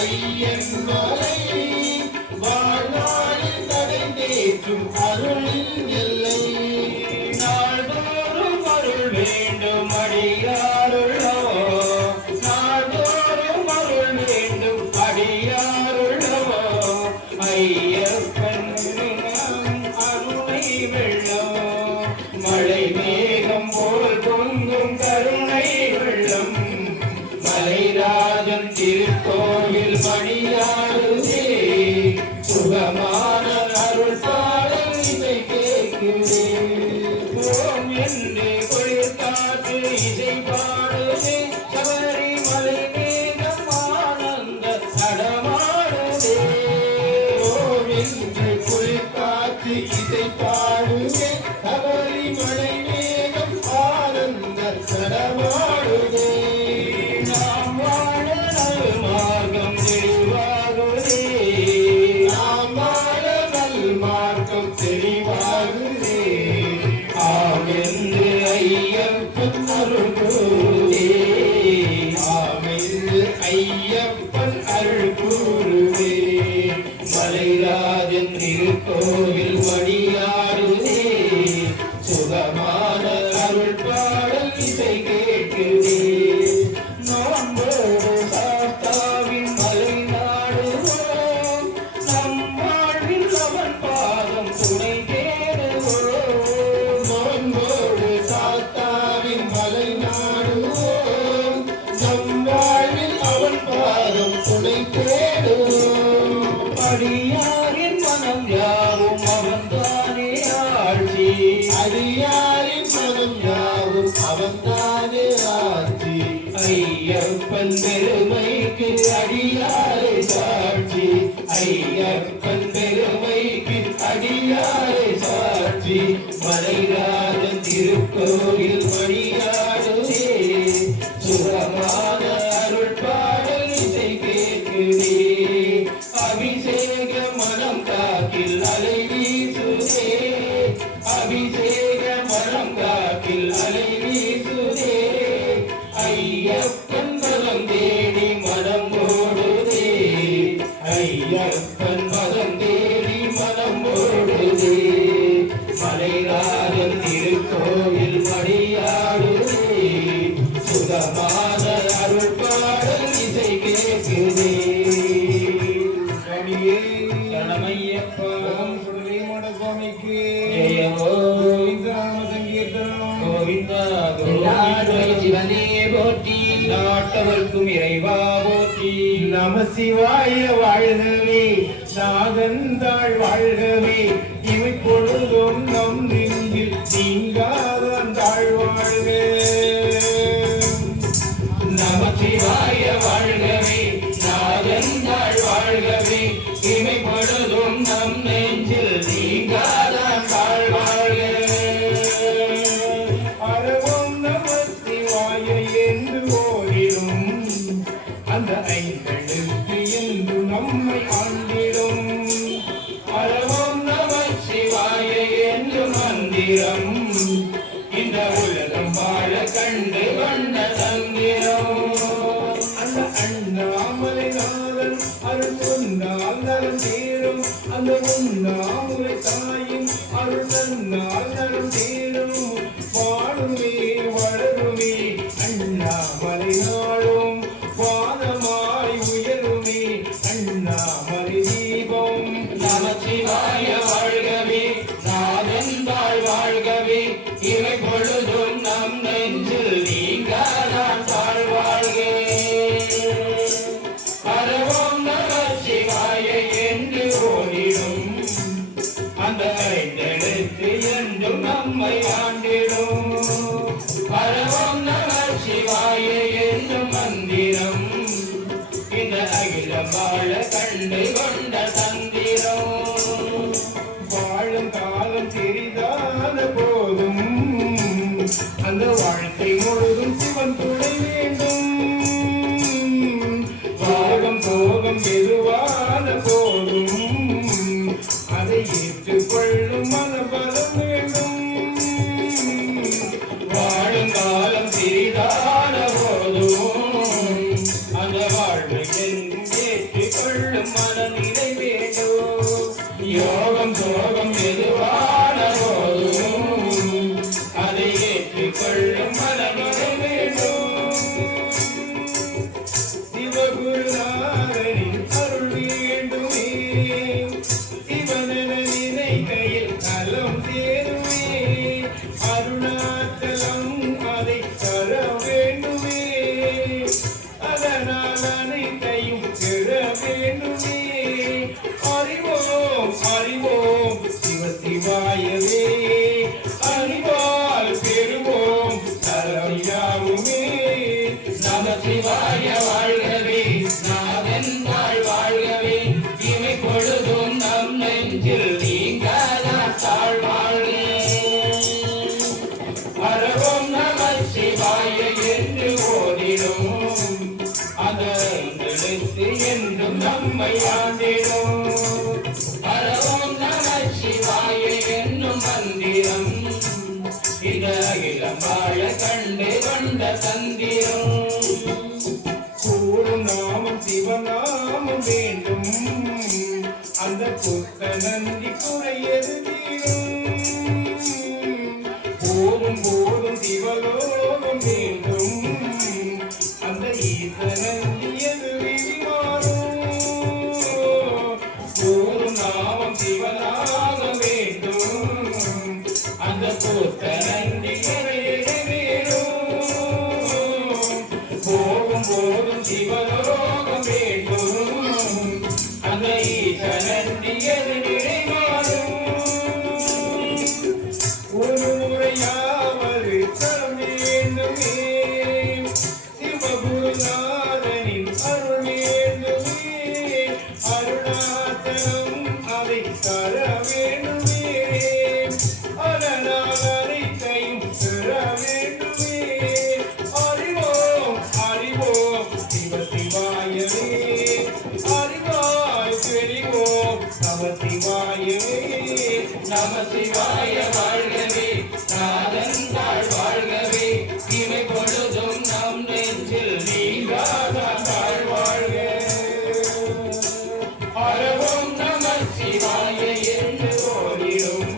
ஐயன் மலை வாழ்நாளில் தடை தேற்றும் அருளின் எல்லை. நாள்தோறும் அருள் வேண்டும் அடியாருள்ளவோ, நாள்தோறும் அருள் வேண்டும் அடியாருள்ளவோ, ஐயப்பன் அருணை வெள்ளம் மழை மேகம் போல் பொங்கும் கருணை வெள்ளம். மலைராஜன் திருக்கோயில் மணியாடுதே, சுகமான அருள் பாடல் இசை கேட்குதே. ஓம் என்று குளிர் காற்று இசை பாடுதே, சபரிமலை மேகம் ஆனந்த நடமாடுதே. ஓம் என்று குளிர் காற்று இசை பாடுதே, சபரிமலை மேகம் ஆனந்த நடமாடுதே. நாம் வாழ நல்மார்க்கம் தெளிவாகுதே, நாம் வாழ நல்மார்க்கம் தெளிவாகுதே. ஆம் என்று ஐயப்பன் அருள் கூறுதே, ஆமென்று ஐயப்பன் அருள் கூறுவே. மலைராஜன் திருக்கோவில் மணியாடுதே, சுகமான அருள் பாடல் இசை கேட்குதே. நோன்போடு சாத்தாவின் மலை நாடுவோம், நம் வாழ்வில் அவன் பாதம் துணை தேடுவோம். நோன்போடு சாத்தாவின் மலை நாடுவோம், நம் வாழ்வில் அவன் பாதம் துணை தேடுவோம். அடியாரின் மனம் யாவும் அவன்தானே ஆட்சி, அடியாரின் மனம் யாவும் அவன்தானே ஆட்சி. ஐயப்பன் பெருமைக்கு அடியாரை சாட்சி, ஐயப்பன் பெருமைக்கு அடியாரை சாட்சி. மலைராஜன் திருக்கோயில் மணியாடுதே, சுகமான அருள் பாடல் இசை கேட்குதே. அபிஷேக மனம் காக்கில் அலை வீசுதே, அபிஷேக மனம் காக்கில் அலை வீசுதே. ஐயப்பன் பதம் தேடி மனம் ஓடுதே, ஐயப்பன் பதம் தேடி மனம் ஓடுதே. மலைராஜன் திருக்கோவில் மணியாடுதே, சுகமான அருள் பாடல் இசை கேட்குதே. சரணமையப்பா. ஓம் சுடலைமட சுவாமிக்கு ஜெய கோவிந்தநாம சங்கீர்த்தனம். கோவிந்தா கோவிந்தா. சிவனே போற்றி, நாட்டவர்க்கும் இறைவா போற்றி. நம சிவாய வாழ்கவே, நாதந்தாள் வாழ்கவே, இவை பொழுதும் நம் நெஞ்சில் நீங்காதான் தாழ் வாழ்க. நமசிவாய வாழ்கவே, நாதந்தாள் வாழ்கவே, இமை பொழுதும் நம் நெஞ்சில் நீங்காதான் தாழ்வாழ்க. அறவும் நம சிவாய என்று ஓரிடும், அந்த ஐந்தெழுத்து என்று நம்மை ஆண்டிடும். அறவும் நம சிவாய என்று மந்திரம், இந்த உலகம் வாழ கண்டு கொண்ட தந்திரம். அந்த அண்ணாமலை நாதன் அருள் சொன்னால் நலம் சேரும், அந்த உண்ணாமுலை தாயின் அருள் தன்னால் நலம் சேரும். வாழுமே வளருமே அண்ணாமலை நாளும், வானமாய் உயருமே அண்ணாமலை தீபம். நமசிவாய வாழ்கவே, நாதந்தாள் வாழ்கவே, இவை பொழுதும் நம் நெஞ்சில் நீங்காதான் தாழ்வாழ்க. அறவோம் நமசிவாய என்று ஓடிடும், அந்த ஐந்தெழுத்து என்றும் நம்மை ஆண்டிடும். அறவோம் நமசிவாய என்னும் மந்திரம், இந்த அகிலம் வாழ கண்டு கொண்ட தந்திரம். வாழும் காலம் பெரிதான போதும், அந்த வாழ்க்கை முழுதும் சிவன் துணை வேண்டும். வாழும் போகம் எதுவான போதும், அதை ஏற்றுக்கொள்ளும் மனபலம் வேண்டும். வாழும் காலம் சிறிதான போதும், அந்த வாழ்வை என்றும் ஏற்று கொள்ளும் மனநிலை வேண்டும். யோகம் சோகம் எதுவான போதும் அதை ஏற்றுக்கொள்ளும் மனநிலை வேண்டும். சிவகுருநாதனின் அருள் வேண்டுமே, சிவனென நினைக்கையில் நலம் சேருமே, அருணாச்சலம் அதை தர வேண்டுமே, அதனால் அனைத்தையும் பெற வேண்டுமே. அறிவோம் அறிவோம் சிவ சிவாயவே, அறிவால் பெறுவோம் தரவியாவுமே. நம சிவாய வாழ்கவே, நாதென்றாள் வாழ்கவே, இமை பொழுதும் நம் நெஞ்சில் நீங்காத தாழ்வாழ்வே. அரவோம் நம சிவாய என்று ஓதிடும் அந்த எழுத்து என்றும் நம்மை ஆண்டிடும். அரவோம் நம சிவாய என்னும் மந்திரம் இந்த அகிலம் வாழ கண்டு கொண்ட தந்திரம். கூறும் நாமம் சிவநாமம் வேண்டும், அந்த புத்த நன்றி குறையது தீரும். போதும் போதும் சிவலோகம் வேண்டும், அந்த ஈச நன்றியது விரிமாறும். கூறும் நாமம் சிவனாக வேண்டும், அந்த புத்த நன்றி குறையது தீரும். போகும் போதும் சிவலோகம் வேண்டும், அந்த ஈச நன்றியது நிறைமாறும். ஒரு முறையாவது தர வேண்டுமே, சிவகுருநாதனின் அருள் வேண்டுமே, அருணாச்சலம் அதை தர வேண்டுமே, அதனால் அனைத்தையும் பெற வேண்டுமே. அறிவோம் அறிவோம் சிவ சிவாயவே, அறிவாய் பெறுவோம் நம சிவாயவே. நம சிவாய வாழ்கவே, நாதன் தாழ் வாழ்கவே, இமை பொழுதும் நம் நெஞ்சில் நீங்காத தாழ்வாழ்க. அரவோம் நம சிவாய என்று ஓடிடும்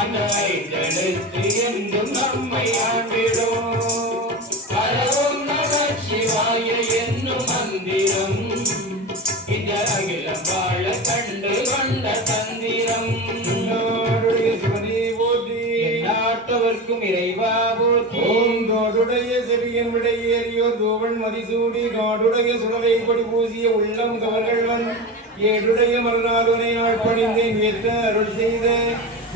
அந்த ஐந்தெழுத்து என்றும் நம்மை ஆண்டிடும். அரவோம் நம சிவாய என்னும் மந்திரம் இந்த அகிலம் வாழ கண்டு கொண்ட தந்திரம். நாட்டவர்க்கும் இறைவா போற்றி. ஓம் காடுடைய செவியன் விடையேறியோர் கோவன் மதிசூடி காடுடைய சுடலை கொடி பூசிய உள்ளம் கவர்கள்வன் ஏடுடைய மறுநாளுனை நாள் பணிந்தேன் ஏற்ற அருள் செய்த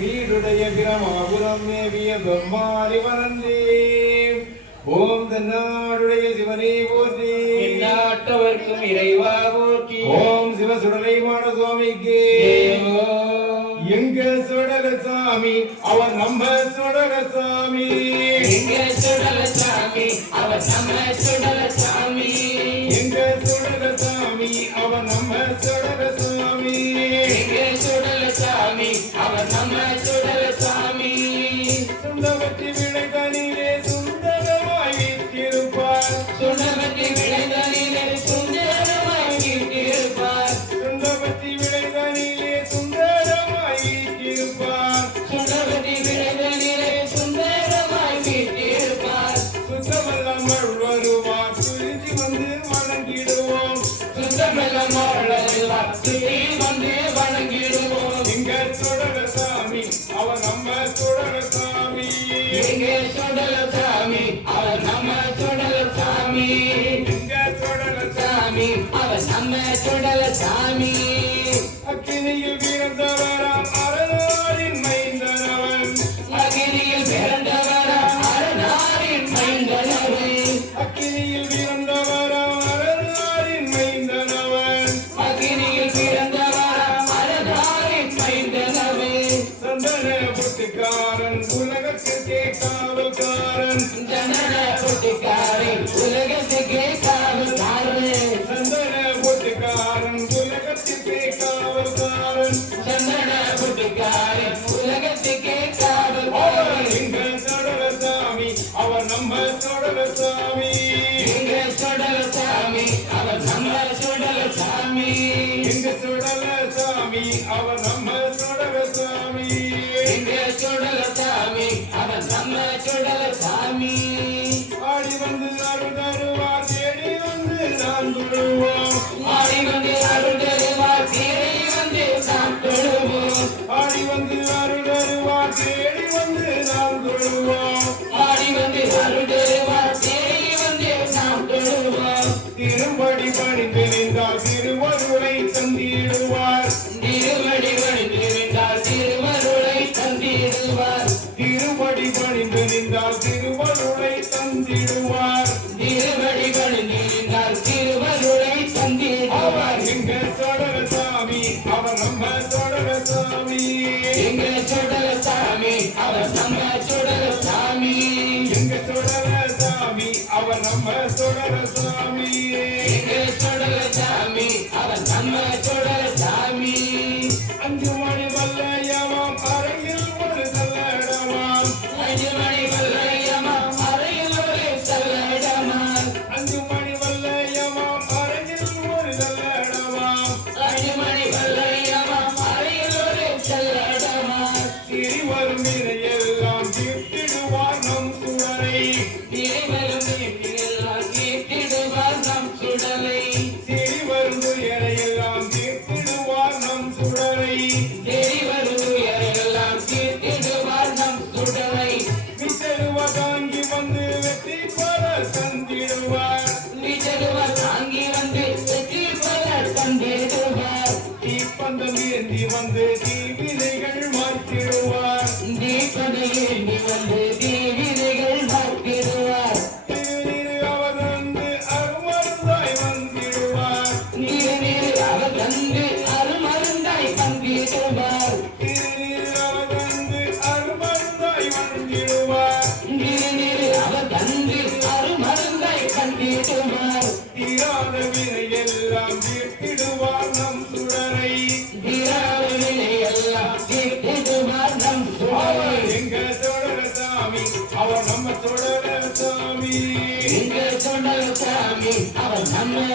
வீடுடைய பிரமாபுரம் மேவிய பிரம்மாரி வளர்ந்தே. ஓம் தன்னாடுடைய சிவனே போற்றி. நாட்டவர்க்கும் இறைவா போற்றி. ஓம் சிவ சுடலை மான சுவாமிக்கு. எங்க சுடல சாமி அவன் நம்ம சுடல சாமி, எங்க சுடல சாமி அவன் நம்ம சுடல சாமி, எங்க சுடல சாமி அவன் நம்ம சுடல சாமி, எங்க சுடல சாமி அவன் நம்ம சுடல சாமி. சுண்டவத்தி விளைதனிலே சுந்தரமாய் வீற்றிருப்பார், சுண்டவத்தி விளைதனிலே சுந்தரமாய் வீற்றிருப்பார், சுண்டவத்தி விளைதனிலே சுந்தரமாய் வீற்றிருப்பார், சுண்டவத்தி விளைதனிலே சுந்தரமாய் வீற்றிருப்பார். சுத்தமெல்லாம் வருவார் சுருதி வந்து வணங்கிடுவோம், சுத்தமெல்லாம் வருவார் சுத்தி வந்து வணங்கிடுவோம். எங்க சுடல சாமி அவன் நம்ம சுடல சாமி, எங்க சுடல சாமி அவன் நம்ம சுடல சாமி, எங்க சுடல சாமி அவன் நம்ம சுடல சாமி. அக்கினியில் பிறந்தவராம் அரணாரின் மைந்தனவன், அகிரியில் பிறந்தவரா அரணாரின் மைந்தனவன், அக்கினியில் பிறந்தவராம் அரணாரின் மைந்தனவன், அகிரியில் பிறந்தவரா அரணாரின் மைந்தனவன். சந்தன புட்டுக்காரன் உலகத்திற்கே காவல்காரன், ஜனன புட்டிக்காரன் உலகத்துக்கே காவல்காரன், சந்தன புட்டுக்காரன் உலகத்திற்கே காவல்காரன், சந்தன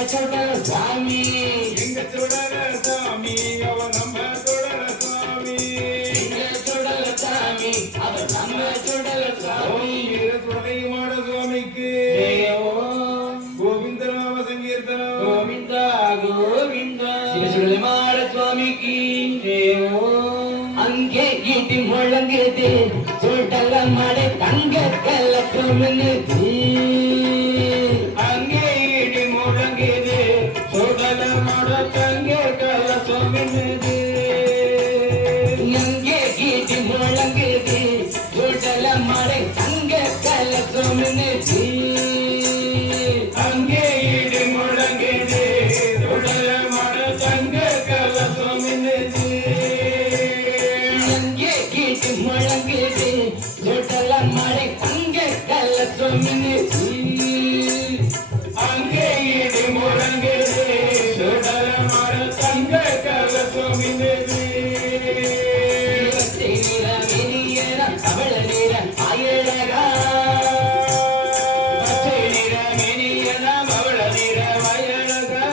சுடல சாமி எங்க சுடல சாமி அவன் நம்ம சுடல சாமி எங்க சுடல சாமி அவர் நம்ம சுடல சாமி சுடலையுமான சுவாமிக்கு கோவிந்த நாம சங்கீர்த்தனம் கோவிந்தா கோவிந்தா சுடலமாட சுவாமிக்கு அங்கே ஈட்டி முழங்குது சுடல மாட தங்க கல்ல சுமனுது அங்கே ஈட்டி முழங்குது சுடல மாட தங்க கல்ல சுமனுது அங்கே ஈட்டி முழங்குது சுடல மாட தங்க கல்ல சுமனுது அங்கே ஈட்டி முழங்குது சுடல மாட தங்க கல்ல சுமனுது அங்கே ஈட்டி முழங்குது சுடல மாட தங்க கல்ல சுமனுது அங்கே இடி முழங்குது சுடல மர தங்க கல சுமிந்தது பச்சை நிற மெலியன கவள நிற அயலகா பச்சை நிற மெனியன மவள நிற வயலகா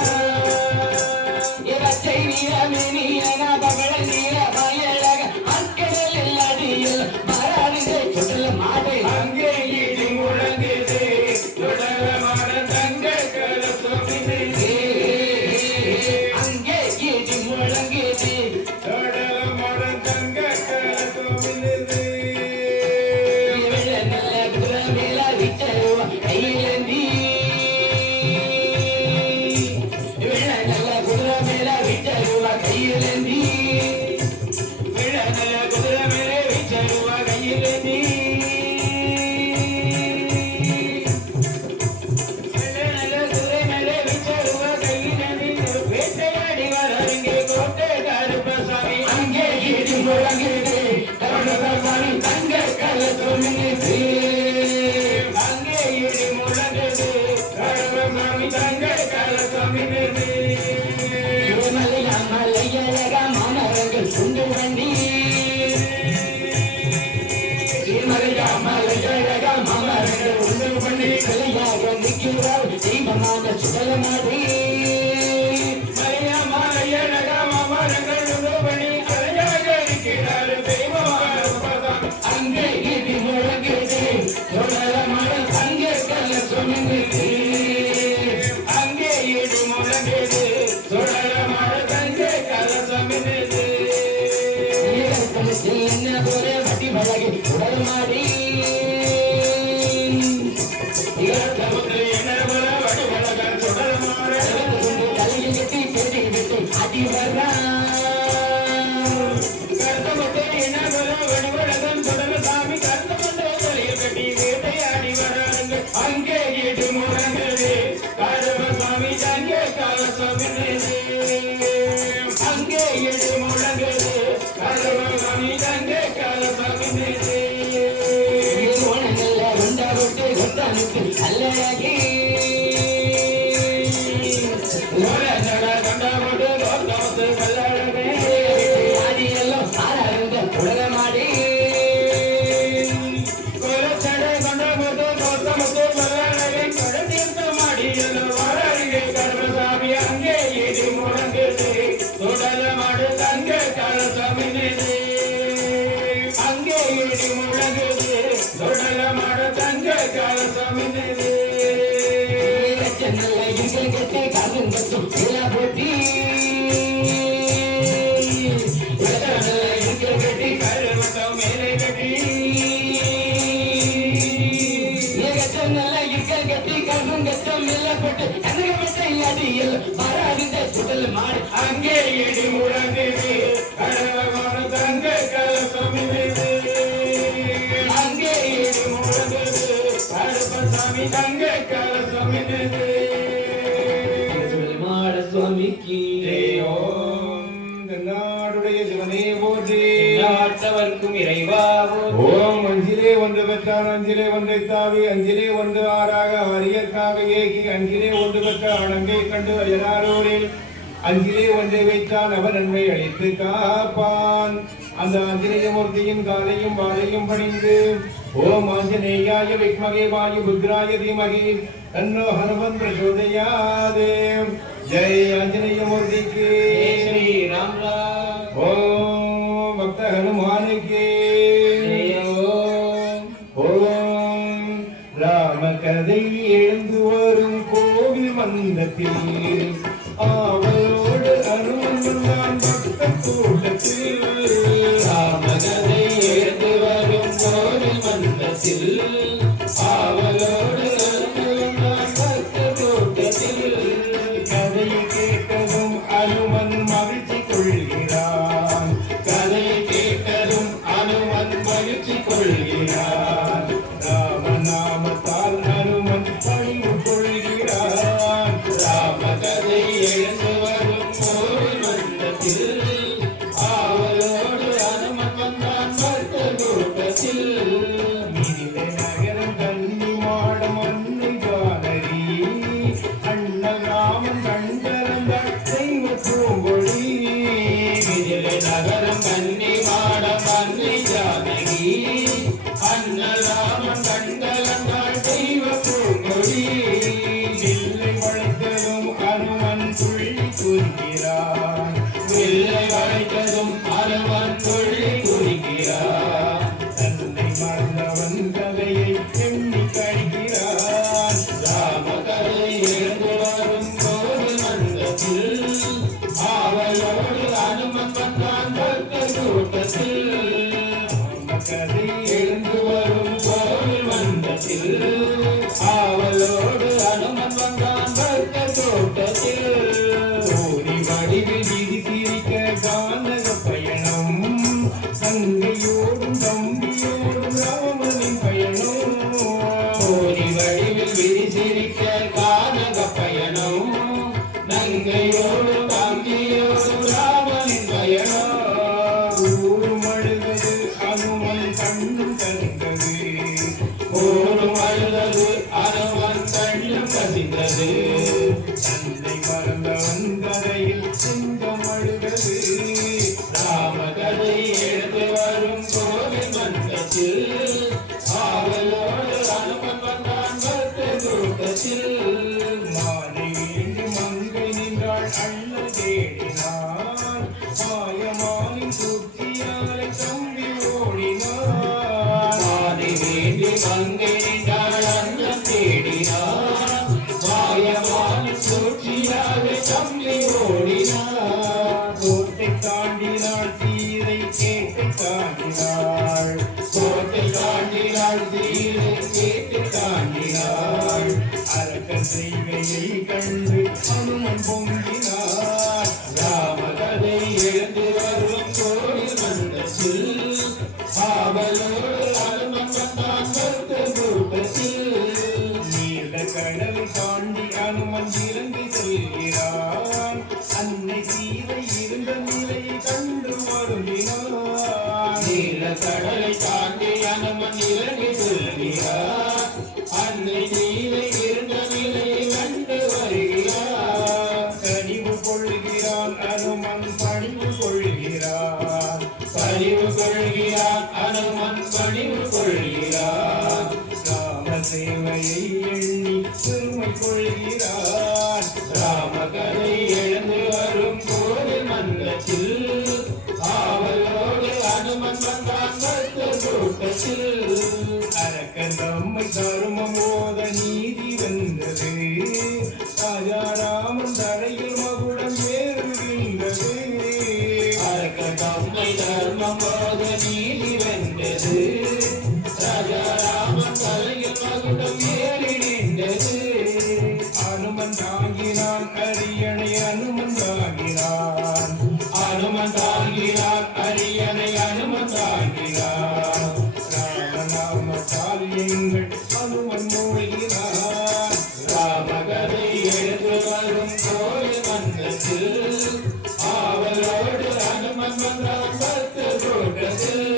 பச்சை நிற மெலியன கவள நிற அயலக அக்கடலில் அடியில் மராடிதை சுடல மாடை அங்கே இடி முழங்குது சுடல மர தங்க கல சுமிந்தது அங்கே ஈட்டி முழங்குது சுடல மர தங்க கல சுமிந்தது வெள்ள நல்ல குதிரை மேல விட்டருவ கையிலேந்தி வெள்ள நல்ல குதிரை மேல விட்டருவ கையிலேந்தி விழ நல்ல குதிரை மேலே விச்சருவ கையிலேந்தி நல்ல குதிரை மேலே விச்சருவ கையிலேந்தி வேட்டையாடி வரவிங்கே கோட்டை கருப்பசாமி அங்கே ஈட்டி முழங்குது கருணசாமி தங்க கல சுமனுது அங்கே இடி முழங்குது கருப்பசாமி தங்க கல சுமிந்தது மலையா மலையழகா மாமரங்கள் சுண்டு வண்டி மலையா மலையழகா மாமரங்கள் உண்டு பண்ணி கலையாக நிற்கிறார் தெய்வமான சுடல மாடி மலையா மாலையழக மாமரங்கள் உருவணி அலையாக இருக்கிறார் தெய்வமான கருப்பசாமி அங்கே ஈட்டி முழங்குது சுடல மாட தங்க கல சுமந்துது அங்கே இடி முழங்குது சுடல மர தங்க கல சுமிந்தது என்ன போல வட்டி பழகி உடல் மாடி நமக்கு என்ன போல வடிவழக சுடல மாற தலையில் கட்டி பேட்டி விட்டு அடி வர்றான் கருத்தமத்தை என்ன போல வடிவழகன் சுடல சாமி கருத்தமத்தை தலையில் கட்டி வேட்டையாடி வராங்க அங்கே இடி முழங்குது கருப்பசாமி தங்க கல சுமிந்தது அங்கே இடி முழங்குது கருப்பசாமி தங்க கல சுமிந்தது ஓணங்கள்ல உண்டா விட்டு கொத்தானுக்கு அல்லழகி ஆடியெல்லாம் ஆறாருந்த உலக மாடி நல்ல இங்கே கட்டி காசும் கட்டும் எல்லா போட்டி நல்ல இங்கே கட்டி மேலே கட்டி நல்ல இங்கே கட்டி காசும் கட்டும் எல்லா போட்டு கனகப்பட்ட அடியில் மராடிந்த சுடல் மாடு அங்கே இடி முழங்குது கடவமான தங்க கலசமிது அங்கே இடி முழங்குது கருப்பசாமி தங்க கலசமிது மாட சுவாமிக்கு நாடுடைய சிவனே போற்றி நாட்டவர்க்கும் இறைவாவோ ஓம் அஞ்சிலே ஒன்று பெற்றான் அஞ்சிலே ஒன்றை தாவி அஞ்சிலே ஒன்று ஆறாக அரியற்காக ஏகி அஞ்சிலே ஒன்று பெற்ற அடங்கை கண்டு அயனாரோரில் அஞ்சிலே ஒன்றை வைத்தான் அவன் நன்மை அளித்து காப்பான் அந்த ஆஞ்சநேய மூர்த்தியின் காலையும் வாழையும் பணிந்து ஓம் ஆஞ்சநேயாய வித்மகே வாயுபுத்ராய தீமகி தன்னோ ஹனுமன் பிரச்சோதயாத். ஜெய் ஆஞ்சநேய மூர்த்திக்கு. ஸ்ரீ ராம் ராம். ஓம் பக்த ஹனுமானுக்கு. ஓம் ராம கதை எழுந்து வரும் கோவில் மந்தத்தில் ஆவலோடு அனுமன் வந்தான் பக்த கூட்டத்தில். ராமகதை எழுந்து வரும் கோவில் மந்தத்தில் ஆவலோடு அனுமன் பக்த கூட்டத்தில். கதையை கேட்டதும் அனுமன் மகிழ்ச்சி கொள்கிறான். கதையை கேட்டதும் அனுமன் மகிழ்ச்சி கொள்கிறான். ராமநாமத்தால் அனுமன் பணிவு கொள்கிறான். ராமகதை எழுந்து வரும் கோவில் மந்தத்தில் ஆவலோடு அனுமன் வந்தான் பக்த கூட்டத்தில். மிதிலை நகரம் கன்னி மாடம் அன்னை ஜானகி அண்ணல் ராமன் கண்டறந்தாள் தெய்வ பூங்கொடி. மிதிலை நகரம் கன்னி மாடம் அன்னை ஜானகி அண்ணல் ராமன் கண்டலந்தாள் தெய்வ பூங்கொடி. வில்லை வளைத்ததும் அனுமன் துள்ளி கூறுகிறான். வில்லை வளைத்ததும் அனுமன் துள்ளி குறிக்கிறான். தன்னை மறந்தவன் கதையை எண்ணி கழிக்கிறான். ராமகதை எழுந்து வரும் கோவில் மந்தத்தில் ஆவலோடு அனுமன் வந்தான் பக்த கூட்டத்தில். கதை எழுந்து வரும் கோவில் மந்தத்தில் ஆவலோடு அனுமன் வந்தான் பக்த கூட்டத்தில். ஓரி வடிவில் விதி சிரிக்க கானக பயணம். தங்கையோடும் தம்பியோடும் ராமனின் பயணம். கோரி வடிவில் விரிசிரிக்க கானக பயணம். நங்கையோடு தம்பியோடு ராமனின் பயணம். ஊரும் அழுதது அனுமன் கண்ணும் கருந்தது. ஓடும் அழுதது அனுமன் கண்ணும் கசிந்தது. தந்தை மறந்தவன் கதையில் சிங்கம் அழுதது. ராமகதை எழுந்து வரும் கோவில் மந்தத்தில் ஆவலோடு அனுமன் வந்தான் பக்த கூட்டத்தில். மாலை வேண்டி மங்கை நின்றாள் அண்ணல் தேடினான். மாயமானின் சூழ்ச்சியாலை தம்பி ஓடினான். மாலை வேண்டி மங்கை நின்றாள் அண்ணன் தேடினான். மாயமான சூழ்ச்சியாக தம்பி ஓடினான். கோட்டை தாண்டினாள் சீதை கேட்டை தாண்டினாள். கோட்டை தாண்டினாள் சீதை கேட்டு தாண்டினாள். அரக்கன் செய்கையை கண்டு அனுமன் பொங்கினார். ராமகதை எழுந்து வரும் கோவில் மந்தத்தில் ஆவலோடு அனுமன் வந்தான் பக்த கூட்டத்தில். நீல கடலை தாண்டி அனுமன் இறங்கி செல்கிறான். அன்னை சீதை இருந்த நிலையை கண்டு வருந்தினான். நீல கடலை தாண்டி அனுமன் இறங்கி செல்கிறார். அன்னை சீதை இருந்த நிலையை கண்டு வருகிறார். கனிவு கொள்கிறான் அனுமன் பணிவு கொள்கிறான். பணிவு கொள்கிறார் அனுமன் பணிவு கொள்கிறார். ராம சேவையை எண்ணி பெருமை கொள்கிறான். ராமகதை எழுந்து வரும் கோவில் மந்தத்தில் ஆவலோடு அனுமன் வந்தான் பக்த கூட்டத்தில். அரக்கன் தம்மை தருமம் ஓத நீதி வென்றது. ராஜா ராமன் தடையில் மகுடம் ஏறுகின்றது. அரக்க தம்மை தர்மம் போத நீதி வென்றது. ராஜா ராமன் தலையில் மகுடம் ஏறி நின்றது. அனுமன் தாங்கினான் அரியணை அனுமன் தாங்கினான். அனுமன் தாங்கினான் அரியணை அனுமன் தாங்கினான். ராமநாமத்தால் எங்கள் அனுமன் மூழ்கினான். ராமகதை எழுந்து வரும் கோவில் மந்தத்தில் ஆவலோடு அனுமன் வந்தான் பக்த கூட்டத்தில்.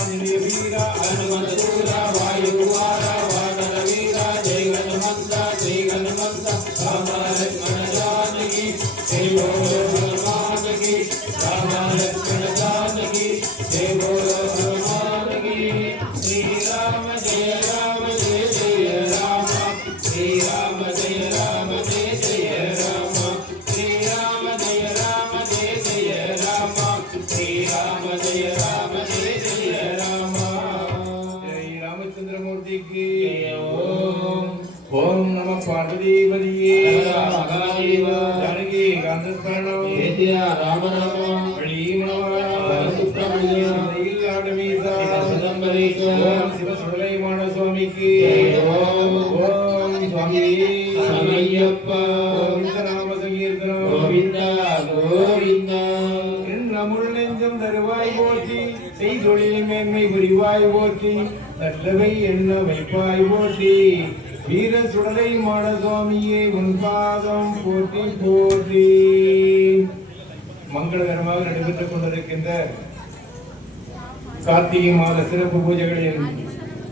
அந்நிய வீரா ஹனுமந்த சூரா வாயு குமாரா வானர வீரா ஜெய் ஹனுமந்தா ஜெய் ஹனுமந்தா ராம லக்ஷ்மண ஜானகி ஜெய் போலோ ஹனுமானகி ராம லக்ஷ்மண ஜானகி ஜெய் போலோ ஹனுமானகி. ஸ்ரீராம் காந்தஸ்மரணம் ஏத்தியா ராம ராம வழிமணவாளா சுப்பிரமணிய ஆடமீசா சிதம்பரேஸ்வர ஓம் சிவ சுடலைமான சுவாமிக்கு ஓம் ஓம் சுவாமி சமயப்பா கோவிந்த நாம சங்கீர்த்தனம் கோவிந்தா கோவிந்தா நம்முள் நெஞ்சம் தருவாய் போற்றி செய்தொழில் மேன்மை புரிவாய் போற்றி நல்லவை என்ன வைப்பாய் போற்றி வீர சுடலை மாட சுவாமியே உன் பாதம் போற்றி போற்றி. மங்களகரமாக நடைபெற்றுக் கொண்டிருக்கின்ற கார்த்திகை மாத சிறப்பு பூஜைகளின்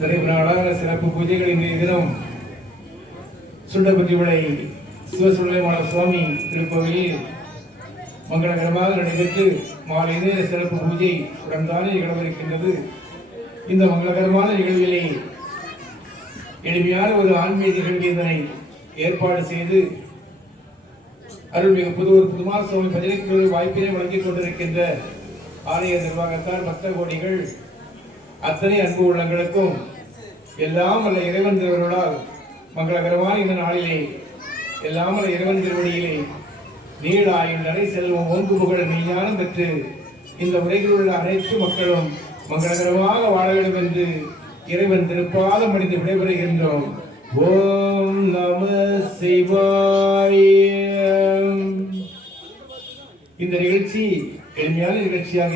நிறைவு நாளான சிறப்பு பூஜைகளின் தினம் சுண்டபதி விளை சிவசுடலைமான சுவாமி திருக்கோவிலில் மங்களகரமாக நடைபெற்று மாலை நேர சிறப்பு பூஜை உடன்தானே நிகழவிருக்கின்றது. இந்த மங்களகரமான நிகழ்விலே எளிமையான ஒரு ஆன்மீக நிகழ்வினை ஏற்பாடு செய்து அருள்மிகு புதுமார் சுவாமி பஜனைக்கு வாய்ப்பினை வழங்கிக் கொண்டிருக்கின்ற ஆலய நிர்வாகத்தார் பக்த கோடிகள் அத்தனை அன்பு உள்ளங்களுக்கும் எல்லாம் அல்ல இறைவன் திருவருளால் மங்களகரமான இந்த நாளிலே எல்லாம் அல்ல இறைவன் திருவடியிலே நீடாயின் நிறை செல்வம் ஓங்கு புகழ் மெய்ஞானம் பெற்று இந்த உலகில் உள்ள அனைத்து மக்களும் மங்களகரமாக வாழ வேண்டும் என்று இறைவன் திருப்பாதம் அடைந்து விடைபெறுகின்றோம். ஓம் நம சிவாய. இந்த நிகழ்ச்சி எளிமையான நிகழ்ச்சியாக